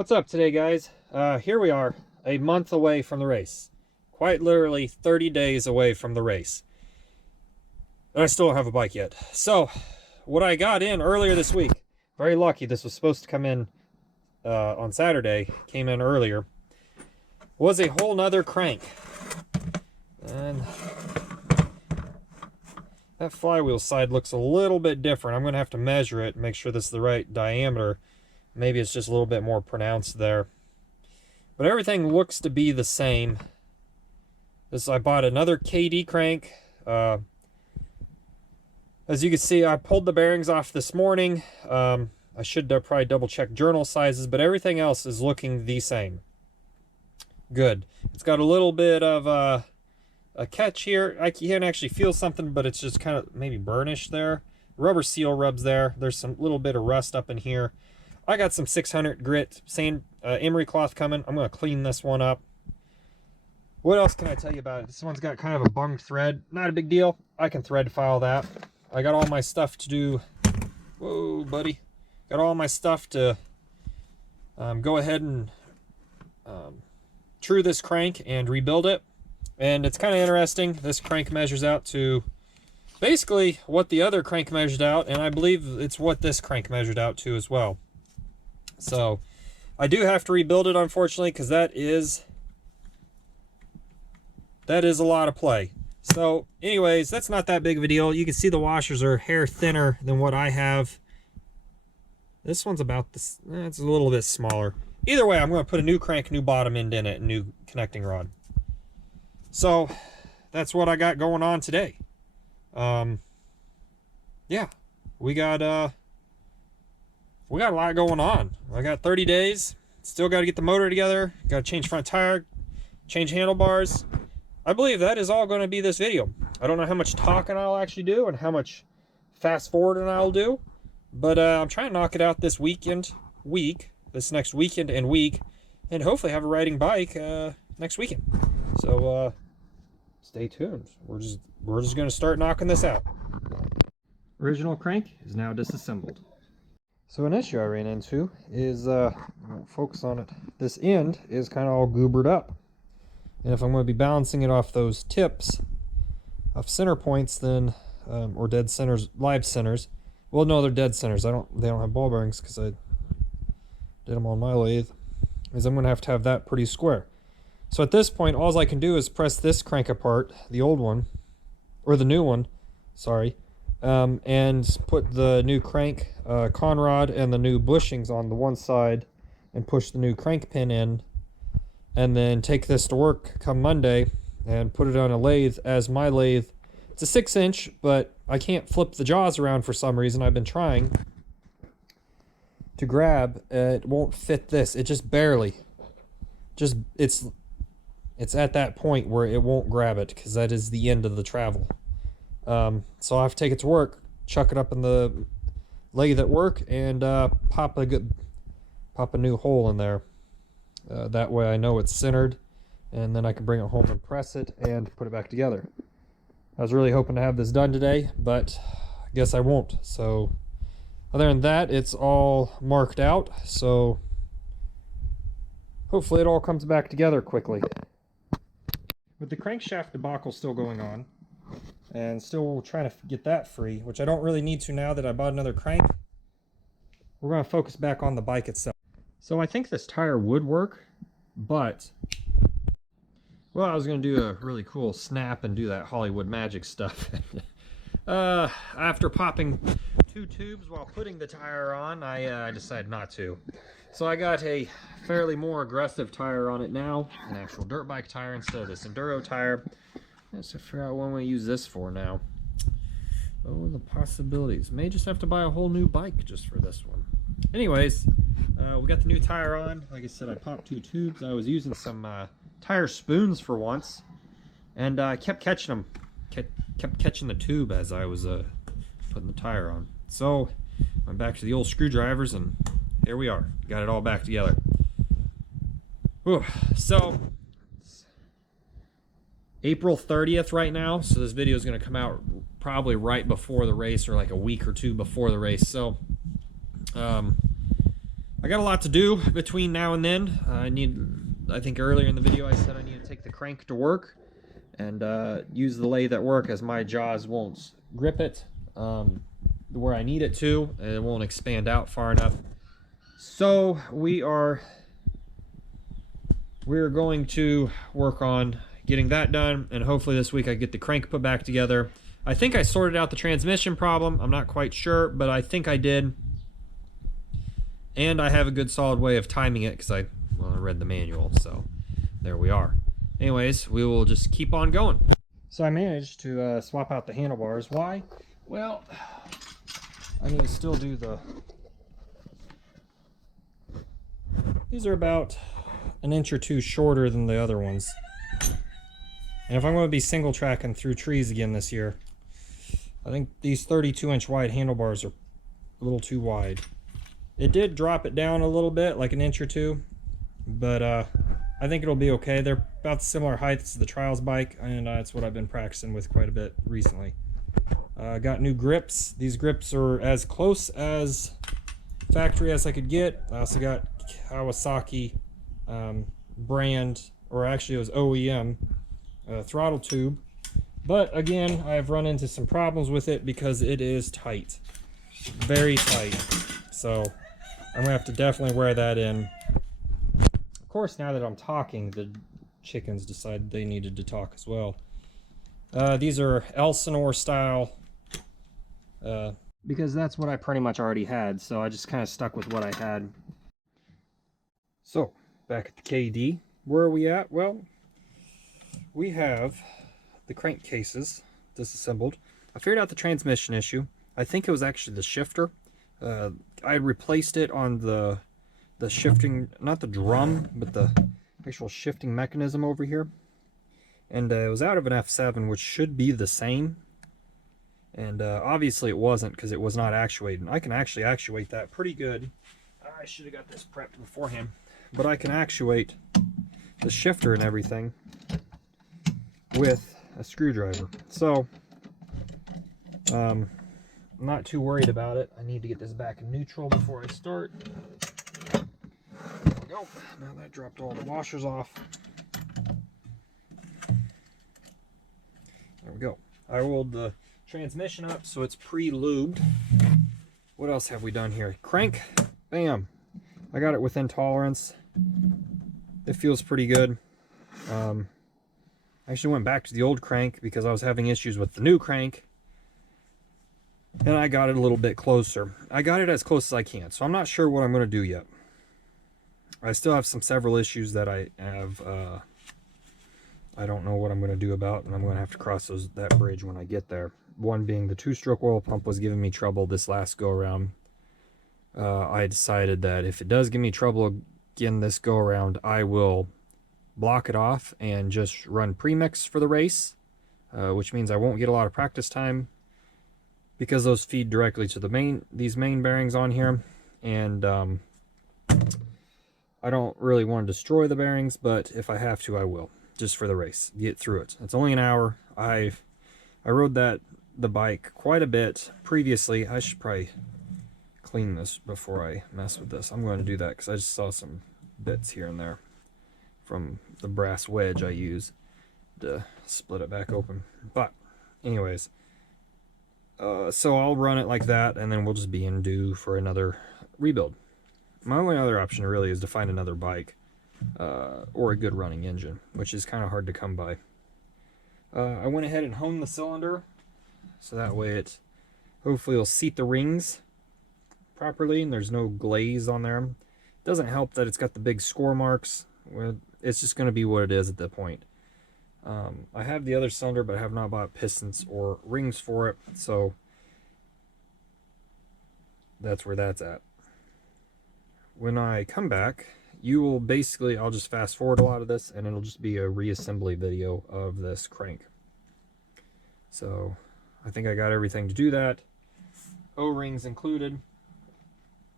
What's up today, guys? Here we are, a month away from the race. Quite literally 30 days away from the race. And I still don't have a bike yet. So, what I got in earlier this week, very lucky, this was supposed to come in on Saturday, came in earlier, was a whole nother crank. And that flywheel side looks a little bit different. I'm going to have to measure it, make sure this is the right diameter. Maybe it's just a little bit more pronounced there. But everything looks to be the same. I bought another KD crank. As you can see, I pulled the bearings off this morning. I should probably double check journal sizes, but everything else is looking the same. Good. It's got a little bit of a catch here. I can actually feel something, but it's just kind of maybe burnished there. Rubber seal rubs there. There's some little bit of rust up in here. I got some 600 grit sand emery cloth coming. I'm going to clean this one up. What else can I tell you about it? This one's got kind of a bunged thread. Not a big deal. I can thread file that. I got all my stuff to do. Whoa, buddy. Got all my stuff to go ahead and true this crank and rebuild it. And it's kind of interesting. This crank measures out to basically what the other crank measured out, and I believe it's what this crank measured out to as well. So I do have to rebuild it, unfortunately, because that is a lot of play. So anyways, that's not that big of a deal. You can see the washers are a hair thinner than what I have. This one's about this, it's a little bit smaller. Either way, I'm going to put a new crank, new bottom end in it, and new connecting rod. So that's what I got going on today. Yeah, we got a lot going on. I got 30 days. Still got to get the motor together. Got to change front tire, change handlebars. I believe that is all going to be this video. I don't know how much talking I'll actually do and how much fast forwarding I'll do, but I'm trying to knock it out this next weekend and week, and hopefully have a riding bike next weekend. So stay tuned. We're just going to start knocking this out. Original crank is now disassembled. So an issue I ran into is, I won't focus on it, this end is kind of all goobered up. And if I'm going to be balancing it off those tips, off center points, then, or dead centers, live centers. Well, no, they're dead centers. They don't have ball bearings because I did them on my lathe. Is I'm going to have that pretty square. So at this point, all I can do is press this crank apart, the old one, or the new one, sorry, and put the new crank conrod and the new bushings on the one side and push the new crank pin in, and then take this to work come Monday and put it on a lathe as my lathe. It's a 6-inch, but I can't flip the jaws around for some reason. I've been trying to grab. It won't fit this. It just barely. It's at that point where it won't grab it because that is the end of the travel. So I have to take it to work, chuck it up in the lathe at work, and pop a new hole in there. That way I know it's centered, and then I can bring it home and press it and put it back together. I was really hoping to have this done today, but I guess I won't. So other than that, it's all marked out, so hopefully it all comes back together quickly. With the crankshaft debacle still going on, and still trying to get that free, which I don't really need to now that I bought another crank, we're going to focus back on the bike itself. So I think this tire would work, but, well, I was going to do a really cool snap and do that Hollywood magic stuff. After popping 2 tubes while putting the tire on, I decided not to. So I got a fairly more aggressive tire on it now, an actual dirt bike tire instead of this enduro tire. Let's figure out what I'm going to use this for now. Oh, the possibilities. May just have to buy a whole new bike just for this one. Anyways, we got the new tire on. Like I said, I popped 2 tubes. I was using some tire spoons for once, and I kept catching them. Kept catching the tube as I was putting the tire on. So I'm back to the old screwdrivers, and here we are. Got it all back together. Whew. So April 30th right now, so this video is going to come out probably right before the race, or like a week or two before the race. So I got a lot to do between now and then. I think earlier in the video I said I need to take the crank to work and use the lathe at work, as my jaws won't grip it where I need it to, and it won't expand out far enough. So we're going to work on getting that done, and hopefully this week I get the crank put back together. I think I sorted out the transmission problem. I'm not quite sure, but I think I did. And I have a good solid way of timing it because I read the manual, so there we are. Anyways, we will just keep on going. So I managed to swap out the handlebars. Why? Well, I need to still do these are about an inch or two shorter than the other ones. And if I'm going to be single tracking through trees again this year, I think these 32-inch wide handlebars are a little too wide. It did drop it down a little bit, like an inch or two, but I think it'll be okay. They're about similar heights as the Trials bike, and that's what I've been practicing with quite a bit recently. Got new grips. These grips are as close as factory as I could get. I also got Kawasaki brand, or actually it was OEM throttle tube. But again, I've run into some problems with it because it is tight. Very tight. So I'm gonna have to definitely wear that in. Of course, now that I'm talking, the chickens decided they needed to talk as well. These are Elsinore style, because that's what I pretty much already had, so I just kind of stuck with what I had. So, back at the KD, where are we at? Well, we have the crankcases disassembled. I figured out the transmission issue. I think it was actually the shifter. I replaced it on the shifting, not the drum, but the actual shifting mechanism over here. And it was out of an F7, which should be the same. And obviously it wasn't, because it was not actuating. I can actually actuate that pretty good. I should have got this prepped beforehand. But I can actuate the shifter and everything with a screwdriver. So, I'm not too worried about it. I need to get this back in neutral before I start. There we go. Now that dropped all the washers off. There we go. I rolled the transmission up so it's pre-lubed. What else have we done here? Crank. Bam. I got it within tolerance. It feels pretty good. I actually went back to the old crank because I was having issues with the new crank. And I got it a little bit closer. I got it as close as I can, so I'm not sure what I'm going to do yet. I still have several issues that I have, I don't know what I'm going to do about, and I'm going to have to cross that bridge when I get there. One being the two-stroke oil pump was giving me trouble this last go-around. I decided that if it does give me trouble again this go-around, I will block it off and just run premix for the race, which means I won't get a lot of practice time because those feed directly to these main bearings on here, and I don't really want to destroy the bearings, but if I have to, I will, just for the race, get through it. It's only an hour. I rode the bike quite a bit previously. I should probably clean this before I mess with this. I'm going to do that because I just saw some bits here and there from the brass wedge I use to split it back open. But anyways, so I'll run it like that, and then we'll just be in due for another rebuild. My only other option really is to find another bike or a good running engine, which is kind of hard to come by. I went ahead and honed the cylinder so that way it hopefully will seat the rings properly and there's no glaze on there. It doesn't help that it's got the big score marks. It's just going to be what it is at that point. I have the other cylinder, but I have not bought pistons or rings for it, so that's where that's at. When I come back, you will basically, I'll just fast forward a lot of this, and it'll just be a reassembly video of this crank. So I think I got everything to do that. O-rings included.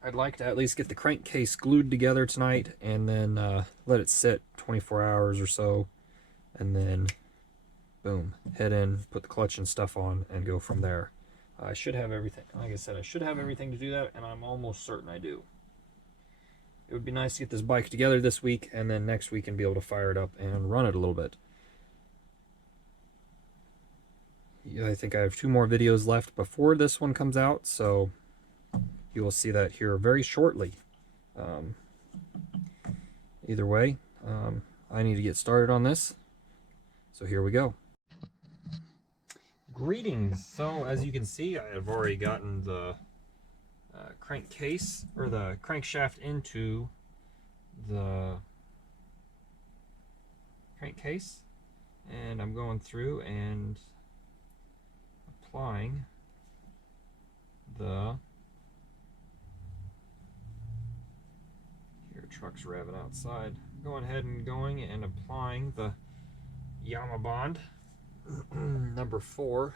I'd like to at least get the crankcase glued together tonight, and then let it sit 24 hours or so, and then boom, head in, put the clutch and stuff on, and go from there. I should have everything, like I said, I should have everything to do that, and I'm almost certain I do. it would be nice to get this bike together this week, and then next week and be able to fire it up and run it a little bit. I think I have 2 more videos left before this one comes out, so you will see that here very shortly. Either way, I need to get started on this, so here we go. Greetings. So as you can see, I have already gotten the crankcase, or the crankshaft, into the crankcase, and I'm going through and applying the, here truck's revving outside, going ahead and going and applying the Yamabond number 4.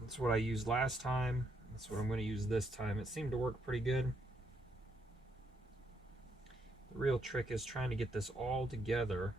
That's what I used last time. That's what I'm going to use this time. It seemed to work pretty good. The real trick is trying to get this all together.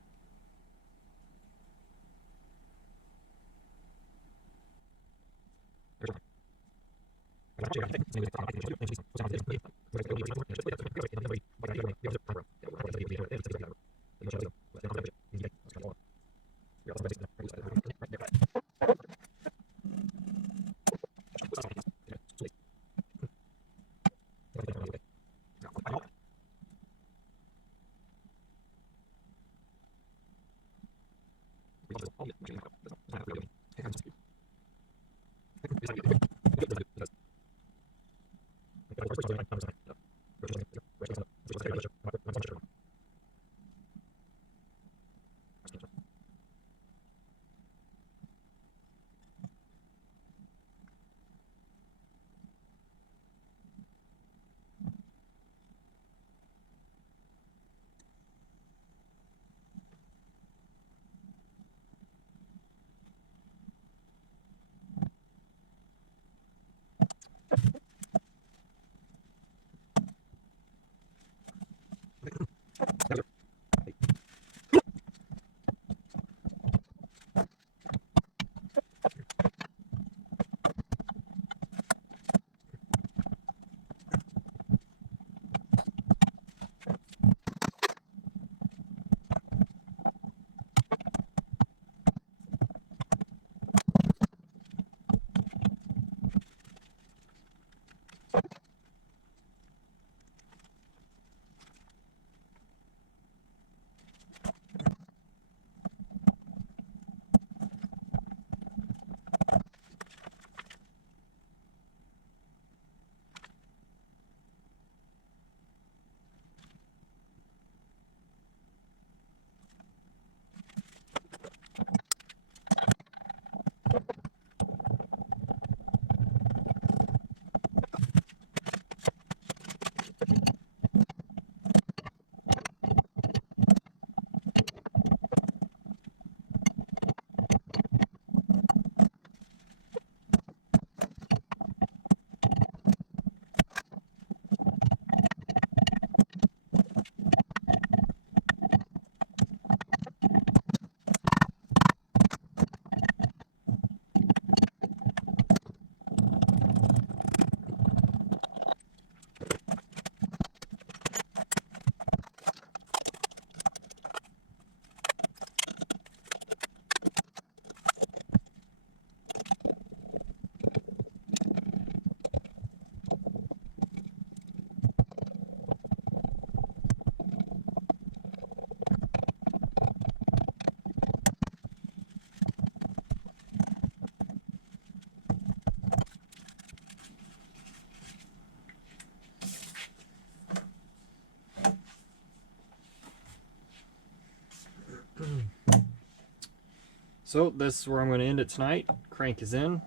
So this is where I'm going to end it tonight. Crank is in.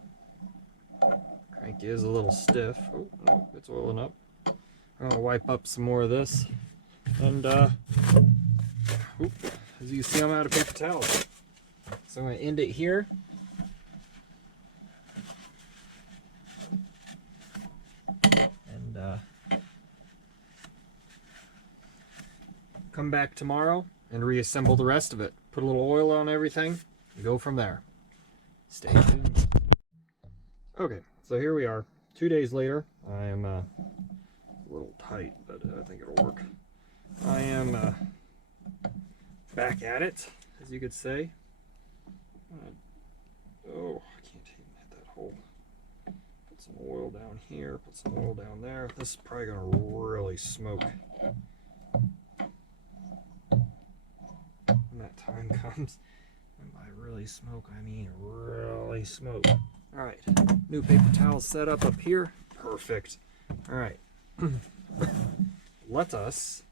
Crank is a little stiff. Oh, no, it's oiling up. I'm going to wipe up some more of this. And, as you can see, I'm out of paper towels. So I'm going to end it here. And, come back tomorrow and reassemble the rest of it. Put a little oil on everything. Go from there. Stay tuned. Okay, so here we are. 2 days later, I am a little tight, but I think it'll work. I am back at it, as you could say. Oh, I can't even hit that hole. Put some oil down here, put some oil down there. This is probably gonna really smoke when that time comes. And by really smoke, I mean really smoke. All right, new paper towel set up here. Perfect. All right, let's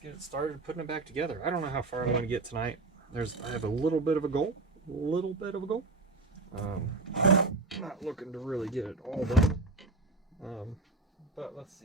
get it started putting it back together. I don't know how far I'm going to get tonight. I have a little bit of a goal. Not looking to really get it all done. But let's see.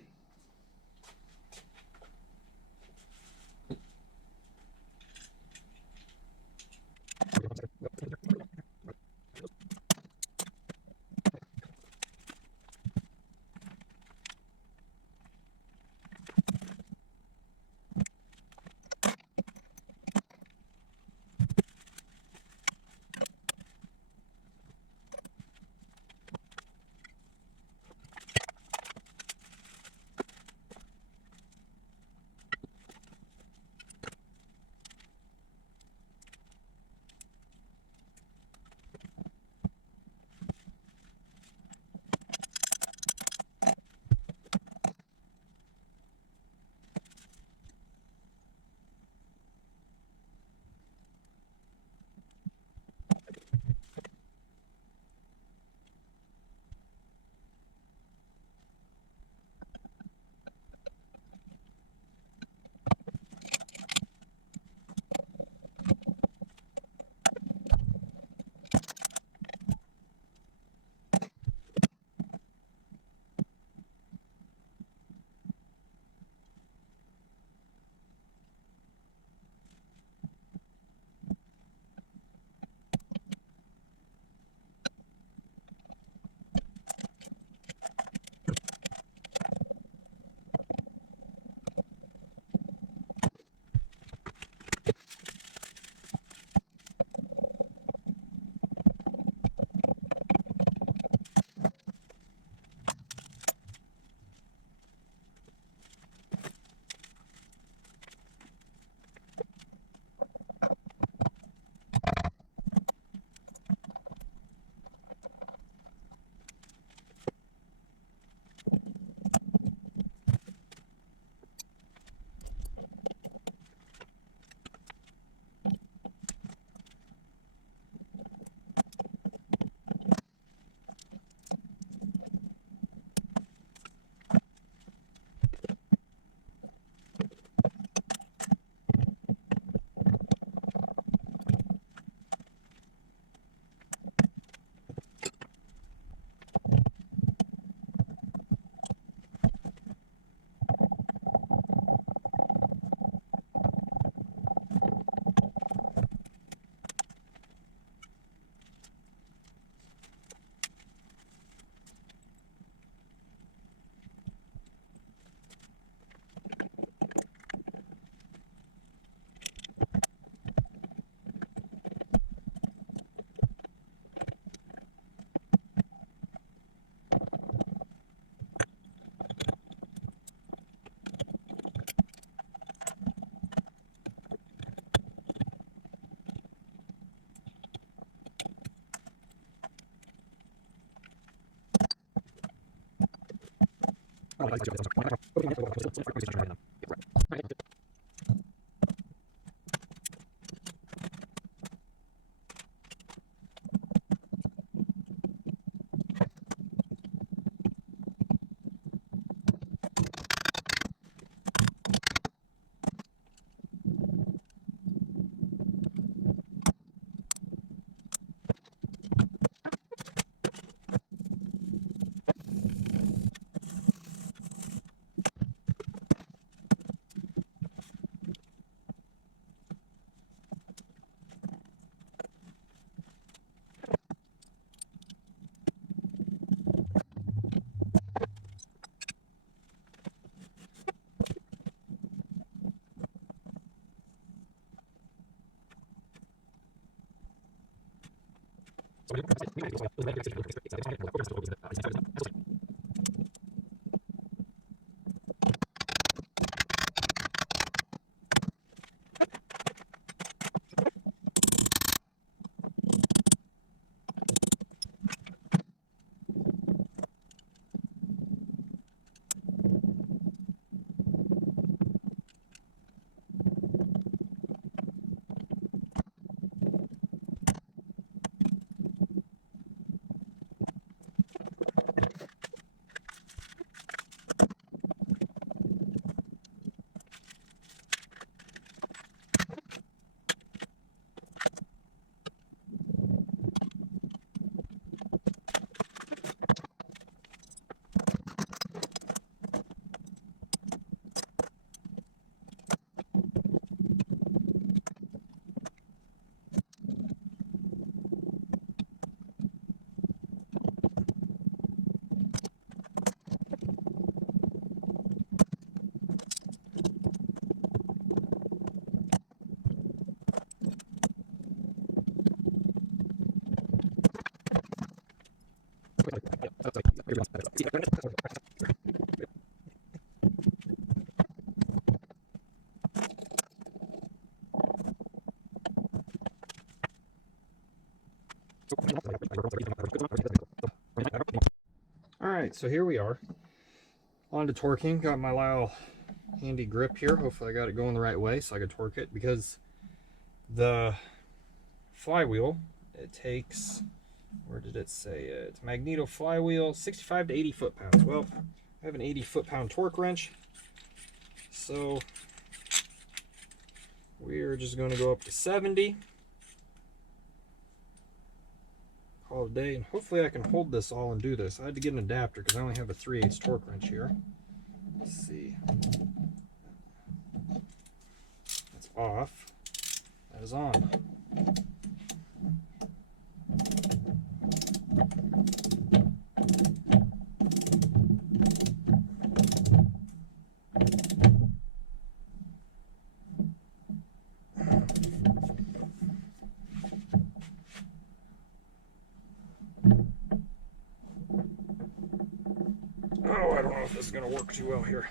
Alright, so here we are. On to torquing. Got my little handy grip here. Hopefully I got it going the right way so I can torque it, because the flywheel, it takes, where did it say it? It's magneto flywheel, 65 to 80 foot-pounds. Well, I have an 80 foot-pound torque wrench, so we're just going to go up to 70. Call it a day, and hopefully I can hold this all and do this. I had to get an adapter because I only have a 3/8 torque wrench here. Let's see. That's off. That is on. Oh, I don't know if this is going to work too well here.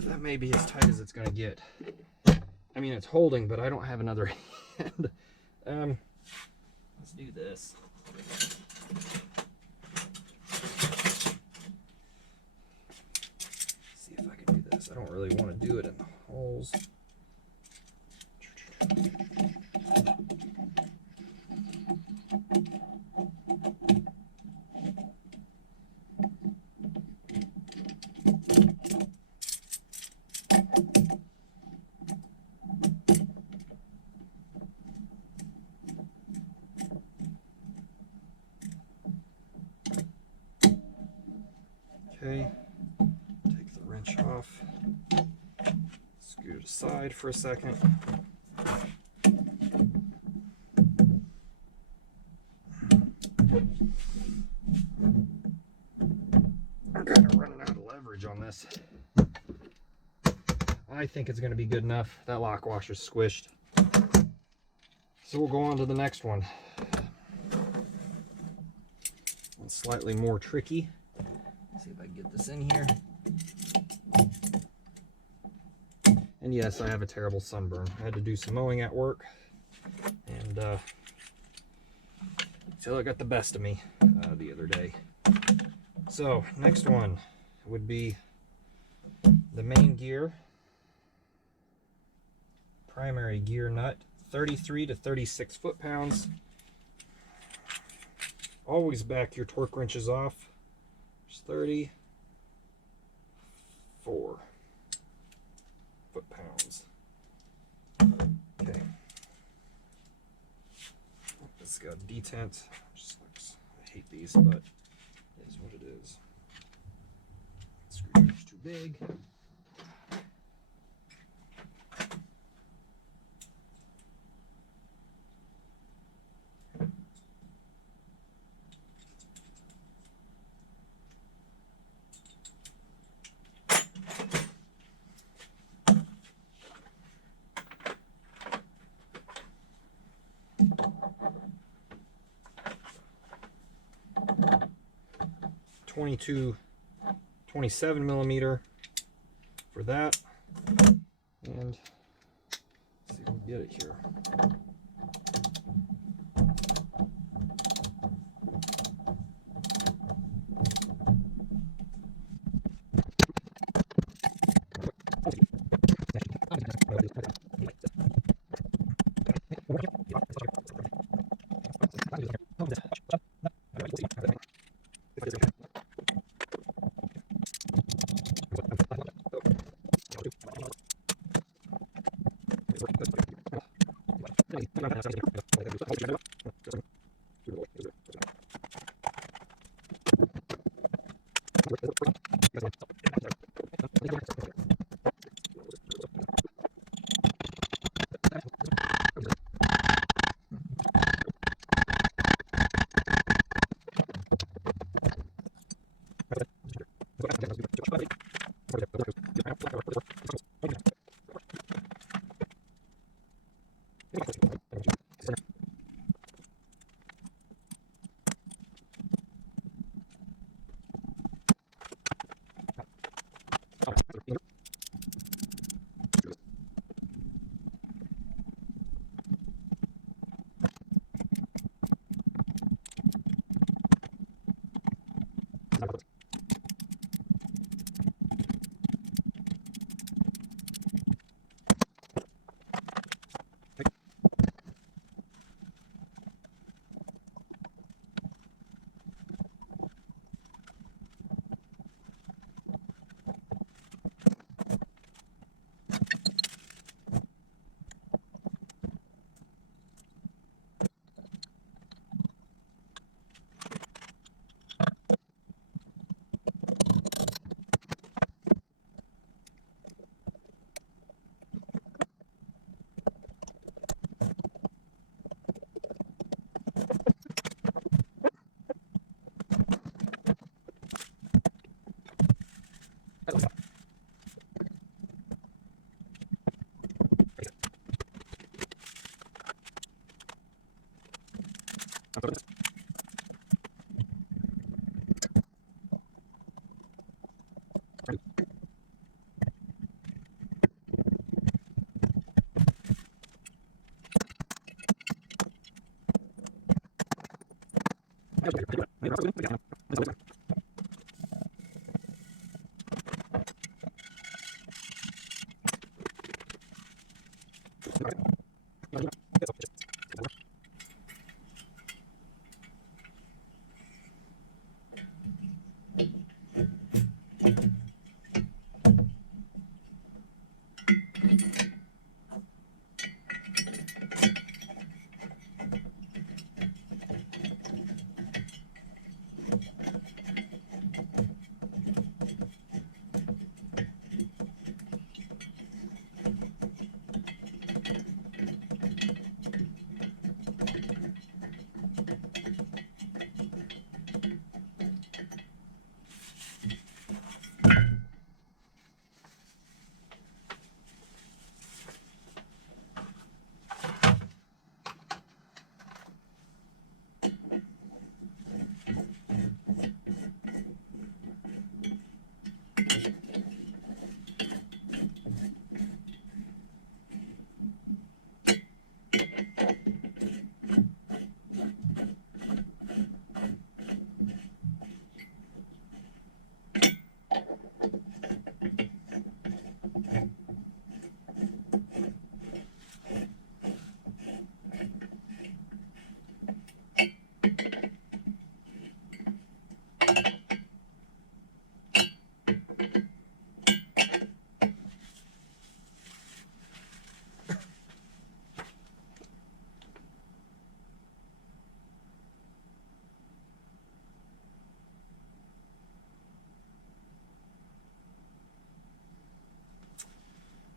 That may be as tight as it's going to get. I mean, it's holding, but I don't have another hand. Let's do this. See if I can do this. I don't really want to do it in the holes. Okay, take the wrench off, scoot aside for a second. I'm kind of running out of leverage on this. I think it's going to be good enough. That lock washer's squished. So we'll go on to the next one. It's slightly more tricky. See if I can get this in here. And yes, I have a terrible sunburn. I had to do some mowing at work, and until it got the best of me the other day. So next one would be the main gear, primary gear nut, 33 to 36 foot-pounds. Always back your torque wrenches off. There's 34 foot-pounds. Okay. This has got detent. Just looks, I hate these, but it is what it is. Screwdriver's too big. 22, 27 millimeter for that. And let's see if we can get it here.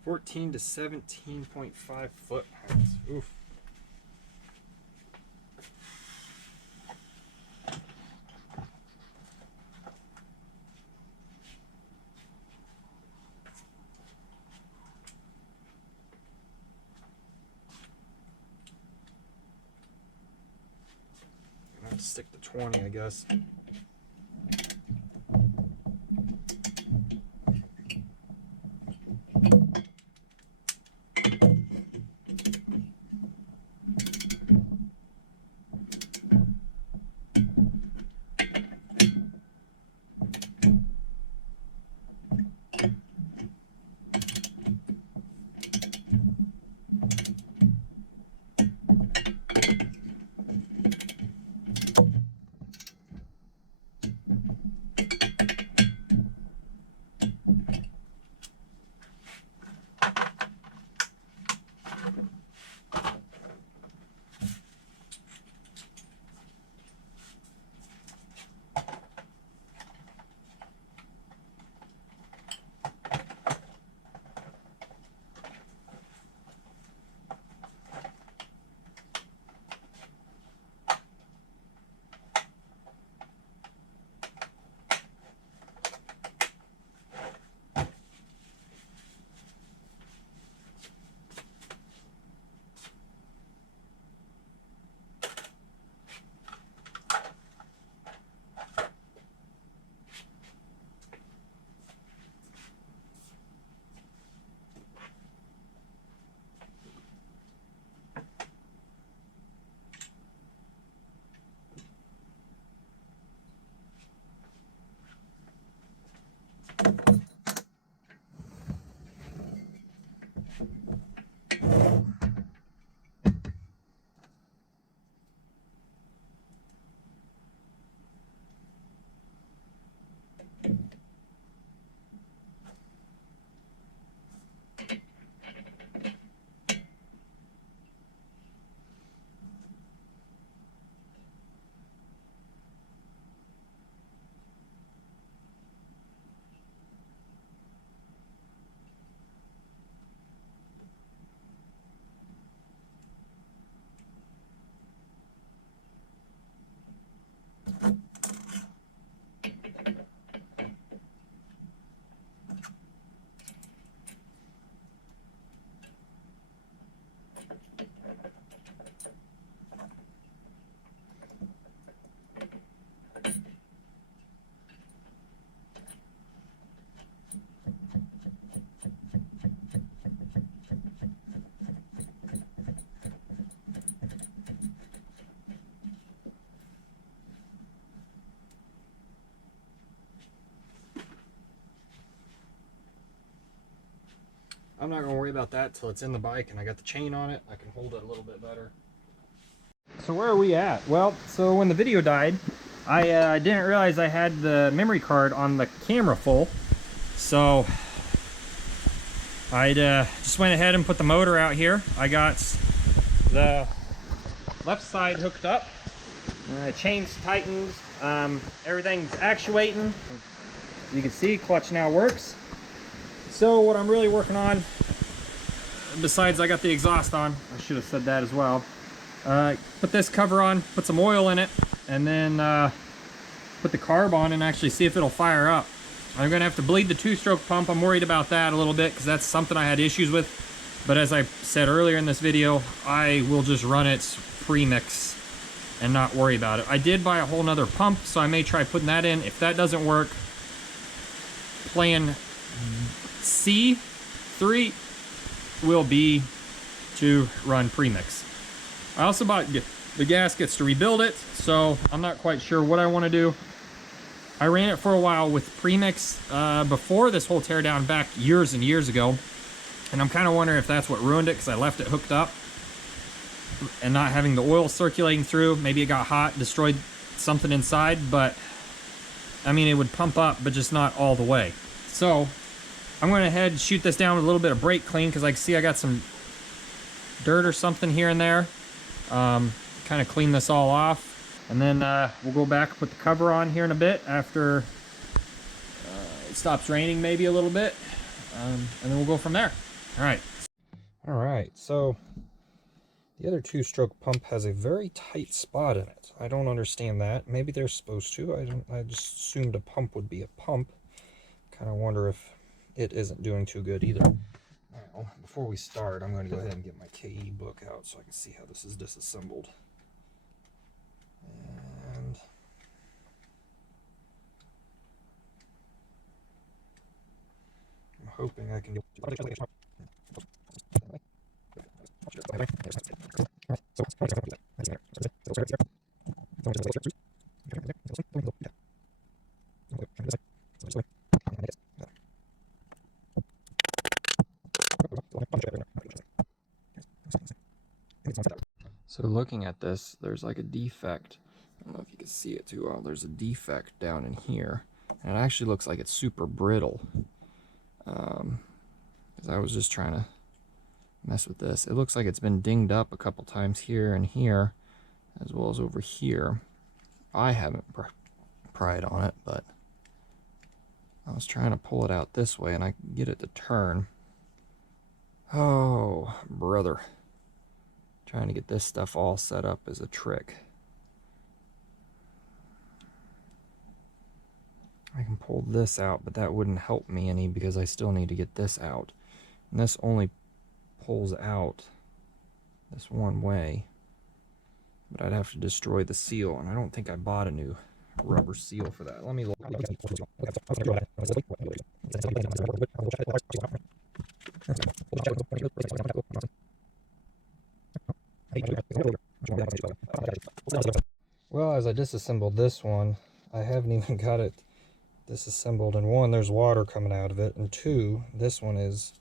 $14 to 17.5 foot-pounds. Oof. I'm gonna stick to 20, I guess. I'm not gonna worry about that till it's in the bike and I got the chain on it. I can hold it a little bit better. So where are we at? Well, so when the video died, I didn't realize I had the memory card on the camera full. So I just went ahead and put the motor out here. I got the left side hooked up. Chain's tightened. Everything's actuating. You can see clutch now works. So what I'm really working on, besides I got the exhaust on, I should have said that as well. Put this cover on, put some oil in it, and then put the carb on and actually see if it'll fire up. I'm gonna have to bleed the 2-stroke pump. I'm worried about that a little bit because that's something I had issues with. But as I said earlier in this video, I will just run it pre-mix and not worry about it. I did buy a whole nother pump, so I may try putting that in. If that doesn't work, plan C3 will be to run premix. I also bought the gaskets to rebuild it, so I'm not quite sure what I want to do. I ran it for a while with premix before this whole teardown back years and years ago, and I'm kind of wondering if that's what ruined it because I left it hooked up and not having the oil circulating through. Maybe it got hot, destroyed something inside, but I mean, it would pump up, but just not all the way. So I'm going to head and shoot this down with a little bit of brake clean because I can see I got some dirt or something here and there. Kind of clean this all off. And then we'll go back, put the cover on here in a bit after it stops raining maybe a little bit. And then we'll go from there. All right, so the other 2-stroke pump has a very tight spot in it. I don't understand that. Maybe they're supposed to. I just assumed a pump would be a pump. Kind of wonder if it isn't doing too good either. All right, well, before we start, I'm going to go ahead and get my KD book out so I can see how this is disassembled. And I'm hoping I can get. So looking at this, there's like a defect. I don't know if you can see it too well. There's a defect down in here, and it actually looks like it's super brittle. Because I was just trying to mess with this. It looks like it's been dinged up a couple times here and here, as well as over here. I haven't pried on it, but I was trying to pull it out this way, and I can get it to turn. Oh, brother. Trying to get this stuff all set up is a trick. I can pull this out, but that wouldn't help me any because I still need to get this out. And this only pulls out this one way. But I'd have to destroy the seal, and I don't think I bought a new rubber seal for that. Let me look. Well, as I disassembled this one, I haven't even got it disassembled. And one, there's water coming out of it, and two, this one is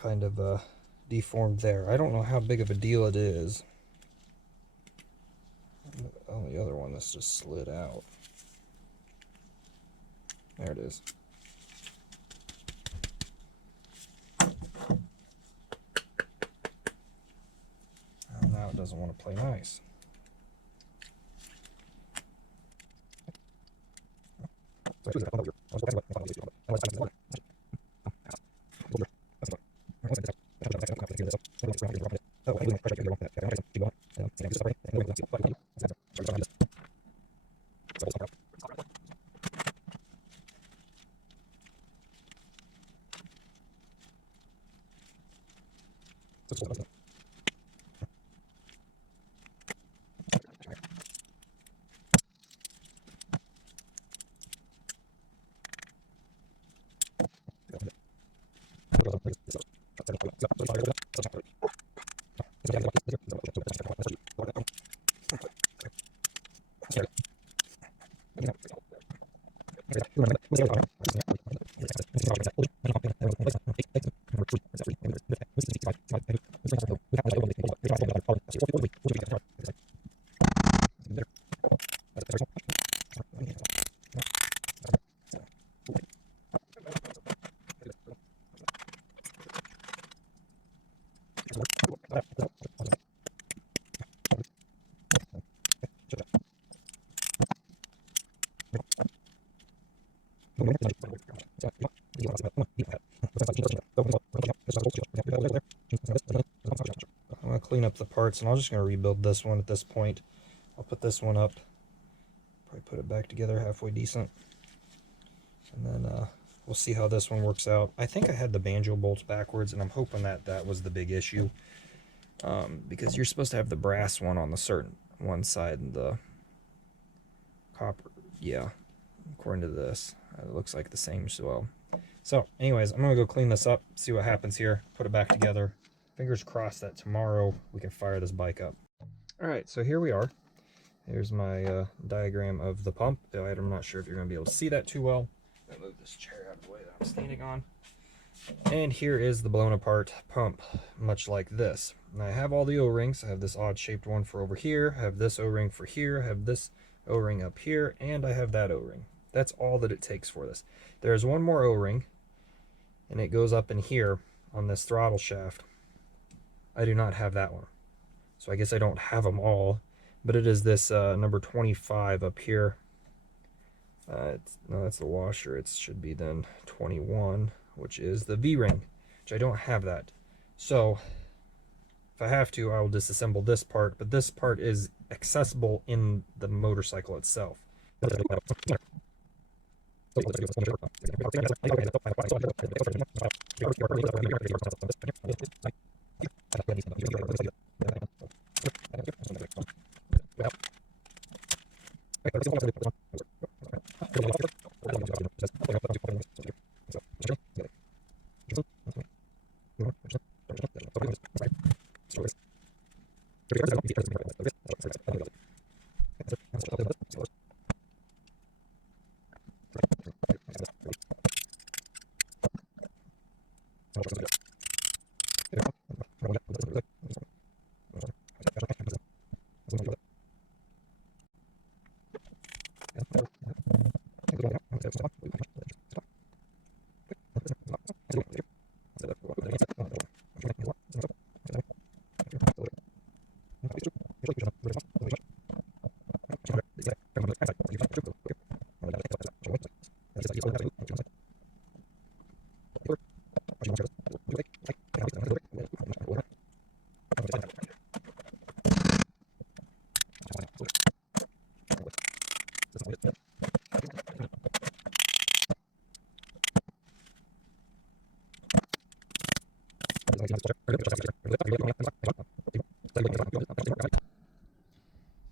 kind of deformed there. I don't know how big of a deal it is. Oh, the other one that's just slid out. There it is. Oh, now it doesn't want to play nice. I'm going to clean up the parts, and I'm just going to rebuild this one at this point. I'll put this one up, probably put it back together halfway decent, and then we'll see how this one works out. I think I had the banjo bolts backwards, and I'm hoping that that was the big issue, because you're supposed to have the brass one on the certain one side and the copper. Yeah, according to this, it looks like the same as well. So anyways, I'm gonna go clean this up, see what happens here, put it back together. Fingers crossed that tomorrow we can fire this bike up. All right, so here we are. Here's my diagram of the pump. I'm not sure if you're gonna be able to see that too well. I'm gonna move this chair out of the way that I'm standing on. And here is the blown apart pump, much like this. And I have all the O-rings. I have this odd shaped one for over here, I have this O-ring for here, I have this O-ring up here, and I have that O-ring. That's all that it takes for this. There's one more O-ring, and it goes up in here on this throttle shaft. I do not have that one, so I guess I don't have them all, but it is this number 25 up here. No, that's the washer. It should be then 21, which is the V-ring, which I don't have that. So if I have to, I will disassemble this part, but this part is accessible in the motorcycle itself.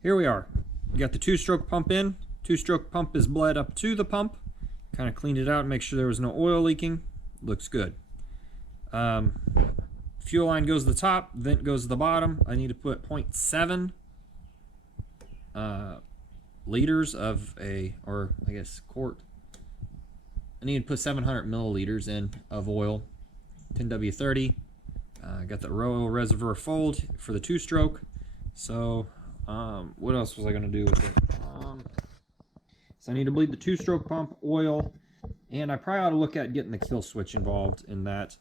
Here we are. We got the two-stroke pump in. Two-stroke pump is bled up to the pump. Kind of cleaned it out and make sure there was no oil leaking. Looks good. Fuel line goes to the top, vent goes to the bottom. I need to put 0.7 liters of or I guess quart. I need to put 700 milliliters in of oil. 10W30. Got the oil reservoir fold for the two-stroke. So what else was I going to do with it? So I need to bleed the two-stroke pump, oil, and I probably ought to look at getting the kill switch involved in that,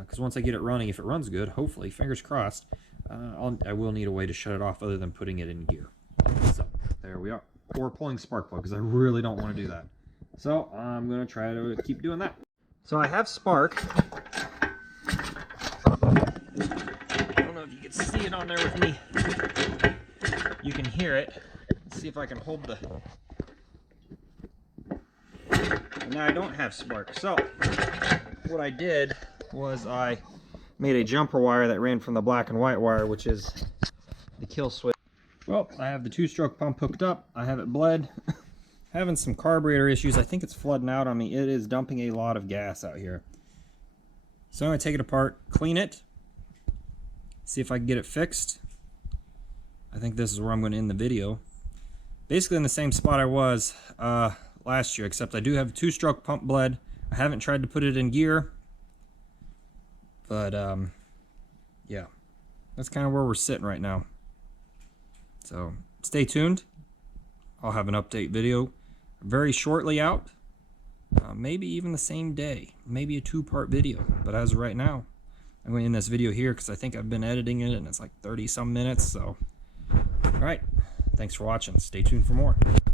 because once I get it running, if it runs good, hopefully, fingers crossed, I will need a way to shut it off other than putting it in gear. So there we are. Or pulling spark plug, because I really don't want to do that. So I'm going to try to keep doing that. So I have spark. I don't know if you can see it on there with me. You can hear it. Let's see if I can hold the... Now I don't have spark. So what I did was I made a jumper wire that ran from the black and white wire, which is the kill switch. Well, I have the two-stroke pump hooked up. I have it bled. Having some carburetor issues. I think it's flooding out on me. It is dumping a lot of gas out here. So I'm going to take it apart, clean it, see if I can get it fixed. I think this is where I'm going to end the video. Basically in the same spot I was last year, except I do have a two-stroke pump bled. I haven't tried to put it in gear, but yeah, that's kind of where we're sitting right now. So stay tuned. I'll have an update video very shortly out. Maybe even the same day. Maybe a 2-part video. But as of right now, I'm going to end this video here because I think I've been editing it and it's like 30 some minutes. So, alright. Thanks for watching. Stay tuned for more.